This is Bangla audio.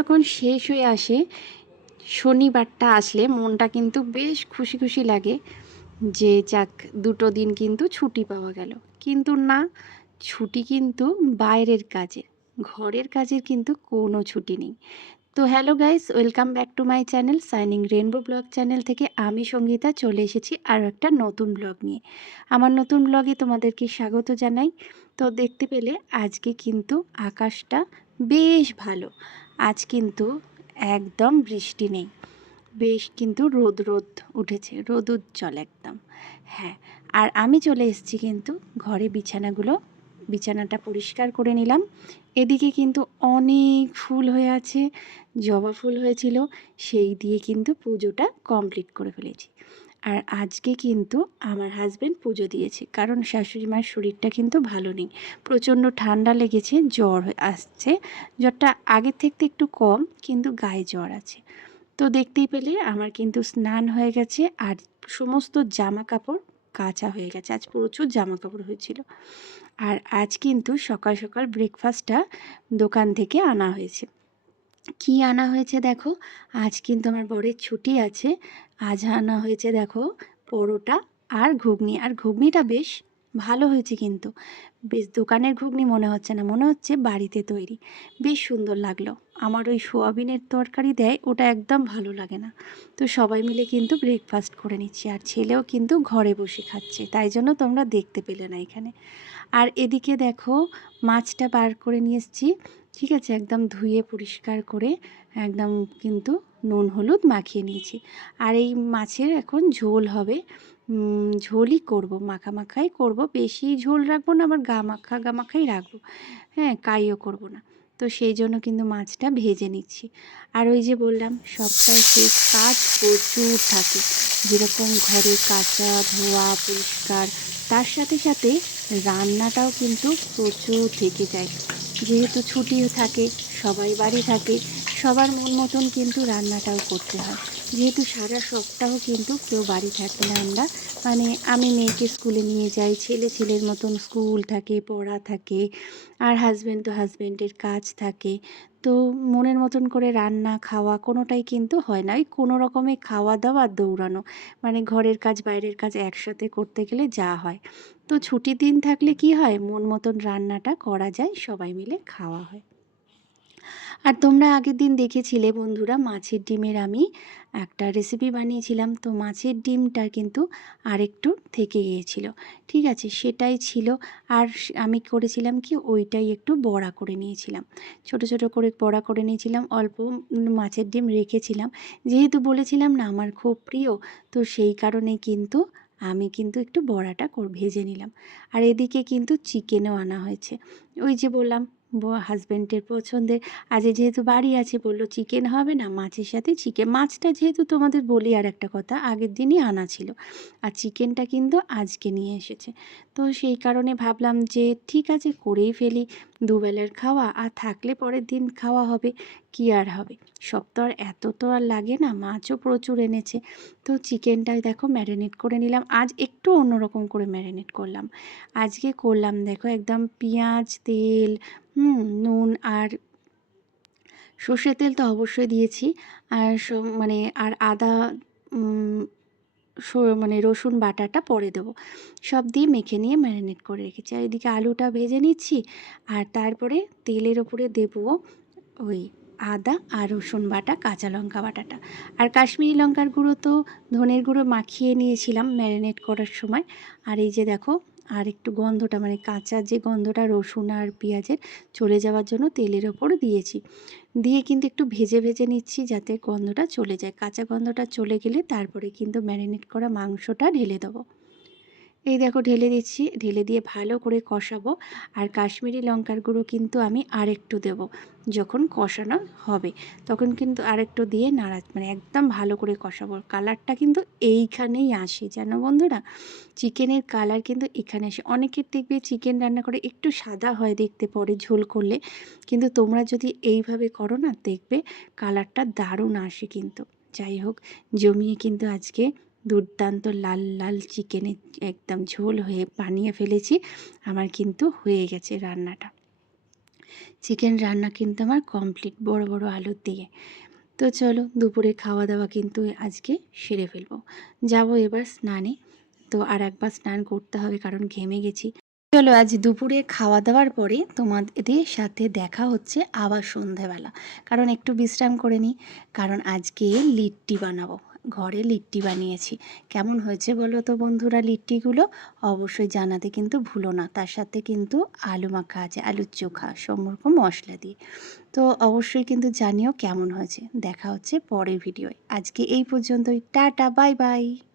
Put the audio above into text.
যখন শেষ হয়ে আসে, শনিবারটা আসলে মনটা কিন্তু বেশ খুশি খুশি লাগে যে যাক 2টো দিন কিন্তু ছুটি পাওয়া গেল। কিন্তু না, ছুটি কিন্তু বাইরের কাজের, ঘরের কাজের কিন্তু কোনো ছুটি নেই। তো hello guys, welcome back to my channel signing rainbow blog channel থেকে আমি সঙ্গীতা চলে এসেছি আরও একটা নতুন ব্লগ নিয়ে। আমার নতুন ব্লগে তোমাদেরকে স্বাগত জানাই। তো দেখতে পেলে আজকে কিন্তু আকাশটা বেশ ভালো। আজ কিন্তু একদম বৃষ্টি নেই, বেশ কিন্তু রোদ রোদ উঠেছে, রোদ উজ্জ্বল একদম। হ্যাঁ, আর আমি চলে এসেছি কিন্তু ঘরে বিছানাটা পরিষ্কার করে নিলাম। এদিকে কিন্তু অনেক ফুল হয়ে আছে, জবা ফুল হয়েছিল, সেই দিয়ে কিন্তু পুজোটা কমপ্লিট করে ফেলেছি। আর আজকে কিন্তু আমার হাজব্যান্ড পুজো দিয়েছে, কারণ শাশুড়ি মার শরীরটা কিন্তু ভালো নেই, প্রচণ্ড ঠান্ডা লেগেছে, জ্বর আসছে। জ্বরটা আগের থেকে একটু কম, কিন্তু গায়ে জ্বর আছে। তো দেখতেই পেলে আমার কিন্তু স্নান হয়ে গেছে আর সমস্ত জামা কাপড় কাচা হয়ে গেছে। আজ প্রচুর জামা কাপড় হয়েছিল। আর আজ কিন্তু সকাল সকাল ব্রেকফাস্টটা দোকান থেকে আনা হয়েছে। কি আনা হয়েছে দেখো, আজ কিন্তু আমার বরের ছুটি আছে। আজ আনা হয়েছে দেখো পরোটা আর ঘুগনি। আর ঘুগনিটা বেশ ভালো হয়েছে কিন্তু, বেশ দোকানের ঘুগনি মনে হচ্ছে না, মনে হচ্ছে বাড়িতে তৈরি। বেশ সুন্দর লাগলো। আমার ওই সোয়াবিনের তরকারি দেয়, ওটা একদম ভালো লাগে না। তো সবাই মিলে কিন্তু ব্রেকফাস্ট করে নিচ্ছি, আর ছেলেও কিন্তু ঘরে বসে খাচ্ছে, তাই জন্য তোমরা দেখতে পেলে না এখানে। আর এদিকে দেখো মাছটা বার করে নিয়ে এসেছি, ঠিক আছে, একদম ধুয়ে পরিষ্কার করে একদম কিন্তু নুন হলুদ মাখিয়ে নিয়েছি। আর এই মাছের এখন ঝোল হবে, ঝোলই করব, মাখাই করব, বেশি ঝোল রাখবো না, আবার গা মাখাই রাখবো। হ্যাঁ, কাইও করব না। তো সেই জন্য কিন্তু মাছটা ভেজে নিচ্ছি। আর ওই যে বললাম সপ্তাহে শেষ কাজ প্রচুর থাকে, যেরকম ঘরে কাচা ধোয়া পরিষ্কার, তার সাথে সাথে রান্নাটাও কিন্তু প্রচুর থেকে যায়। যেহেতু ছুটিও থাকে, সবাই বাড়ি থাকে, সবার মন মতন কিন্তু রান্নাটাও করতে হয়। যেহেতু সারা সপ্তাহ কিন্তু কেউ বাড়ি থাকি না আমরা, মানে আমি মেয়েকে স্কুলে নিয়ে যাই, ছেলের মতন স্কুল থাকে, পড়া থাকে, আর হাজব্যান্ড তো হাজব্যান্ডের কাজ থাকে। তো মনের মতন করে রান্না খাওয়া কোনোটাই কিন্তু হয় না, ওই কোনো রকমে খাওয়া দাওয়া দৌড়ানো, মানে ঘরের কাজ বাইরের কাজ একসাথে করতে গেলে যা হয়। তো ছুটির দিন থাকলে কি হয়, মন মতন রান্নাটা করা যায়, সবাই মিলে খাওয়া হয়। আর তোমরা আগের দিন দেখেছিলে বন্ধুরা, মাছের ডিমের আমি একটা রেসিপি বানিয়েছিলাম। তো মাছের ডিমটা কিন্তু আরেকটু থেকে গিয়েছিল, ঠিক আছে, সেটাই ছিল। আর আমি করেছিলাম কি, ওইটাই একটু বড়া করে নিয়েছিলাম, ছোট ছোট করে বড়া করে নিয়েছিলাম, অল্প মাছের ডিম রেখেছিলাম, যেহেতু বলেছিলাম না আমার খুব প্রিয়, তো সেই কারণেই কিন্তু আমি কিন্তু একটু বড়াটা ভেজে নিলাম। আর এদিকে কিন্তু চিকেনও আনা হয়েছে, ওই যে বললাম হাজব্যান্ডের পছন্দের। আজ যেহেতু বাড়ি আছে, বললো চিকেন হবে না, মাছের সাথে চিকেন। মাছটা যেহেতু তোমাদের বলি আর একটা কথা, আগের দিনই আনা ছিল, আর চিকেনটা কিন্তু আজকে নিয়ে এসেছে। তো সেই কারণে ভাবলাম যে ঠিক আছে, করেই ফেলি, দুবেলার খাওয়া, আর থাকলে পরের দিন খাওয়া হবে, কি আর হবে, সব তো আর এত তো আর লাগে না। মাছও প্রচুর এনেছে। তো চিকেনটাই দেখো ম্যারিনেট করে নিলাম, আজ একটু অন্যরকম করে ম্যারিনেট করলাম। আজকে করলাম দেখো একদম পেঁয়াজ তেল, নুন আর সর্ষের তেল তো অবশ্যই দিয়েছি, আর মানে আর আদা, উম, মানে রসুন বাটাটা পরে দেবো, সব দিয়ে মেখে নিয়ে ম্যারিনেট করে রেখেছি। আর এদিকে আলুটা ভেজে নিচ্ছি, আর তারপরে তেলের ওপরে দেবো ওই আদা আর রসুন বাটা, কাঁচা লঙ্কা বাটাটা। আর কাশ্মীরি লঙ্কার গুঁড়ো তো ধনের গুঁড়ো মাখিয়ে নিয়েছিলাম ম্যারিনেট করার সময়। আর এই যে দেখো, আর একটু গন্ধটা, মানে কাঁচা যে গন্ধটা রসুন আর পেঁয়াজের চলে যাওয়ার জন্য তেলের ওপর দিয়েছি, দিয়ে কিন্তু একটু ভেজে ভেজে নিচ্ছি যাতে গন্ধটা চলে যায়। কাঁচা গন্ধটা চলে গেলে তারপরে কিন্তু ম্যারিনেট করা মাংসটা ঢেলে দেবো। এই দেখো ঢেলে দিচ্ছি, ঢেলে দিয়ে ভালো করে কষাবো। আর কাশ্মীরি লঙ্কার গুঁড়ো কিন্তু আমি আরেকটু দেবো, যখন কষানো হবে তখন কিন্তু আরেকটু দিয়ে মানে একদম ভালো করে কষাবো। কালারটা কিন্তু এইখানেই আসে, জানো বন্ধুরা, চিকেনের কালার কিন্তু এখানে আসে। অনেকের দেখবে চিকেন রান্না করে একটু সাদা হয় দেখতে পরে ঝোল করলে, কিন্তু তোমরা যদি এইভাবে করো না, দেখবে কালারটা দারুণ আসে কিন্তু। যাই হোক, জমিয়ে কিন্তু আজকে দুর্দান্ত লাল লাল চিকেনের একদম ঝোল হয়ে বানিয়ে ফেলেছি। আমার কিন্তু হয়ে গেছে রান্নাটা। চিকেন রান্না কিন্তু আমার কমপ্লিট বড় বড় আলুর দিয়ে। তো চলো দুপুরে খাওয়া দাওয়া কিন্তু আজকে সেরে ফেলবো। যাবো এবার স্নানে। তো আর একবার স্নান করতে হবে কারণ ঘেমে গেছি। চলো আজ দুপুরে খাওয়া দাওয়ার পরে তোমাদের সাথে দেখা হচ্ছে আবার সন্ধেবেলা, কারণ একটু বিশ্রাম করে নিই। কারণ আজকে লিট্টি বানাবো, ঘরে লিট্টি বানিয়েছি। কেমন হয়েছে বলো তো বন্ধুরা লিট্টিগুলো? অবশ্যই জানাতে কিন্তু ভুলো না। তার সাথে কিন্তু আলু মাখা আছে, আলুর চোখা সব রকম মশলা দিয়ে। তো অবশ্যই কিন্তু জানিও কেমন হয়েছে। দেখা হচ্ছে পরের ভিডিওয়। আজকে এই পর্যন্তই, টাটা বাই বাই।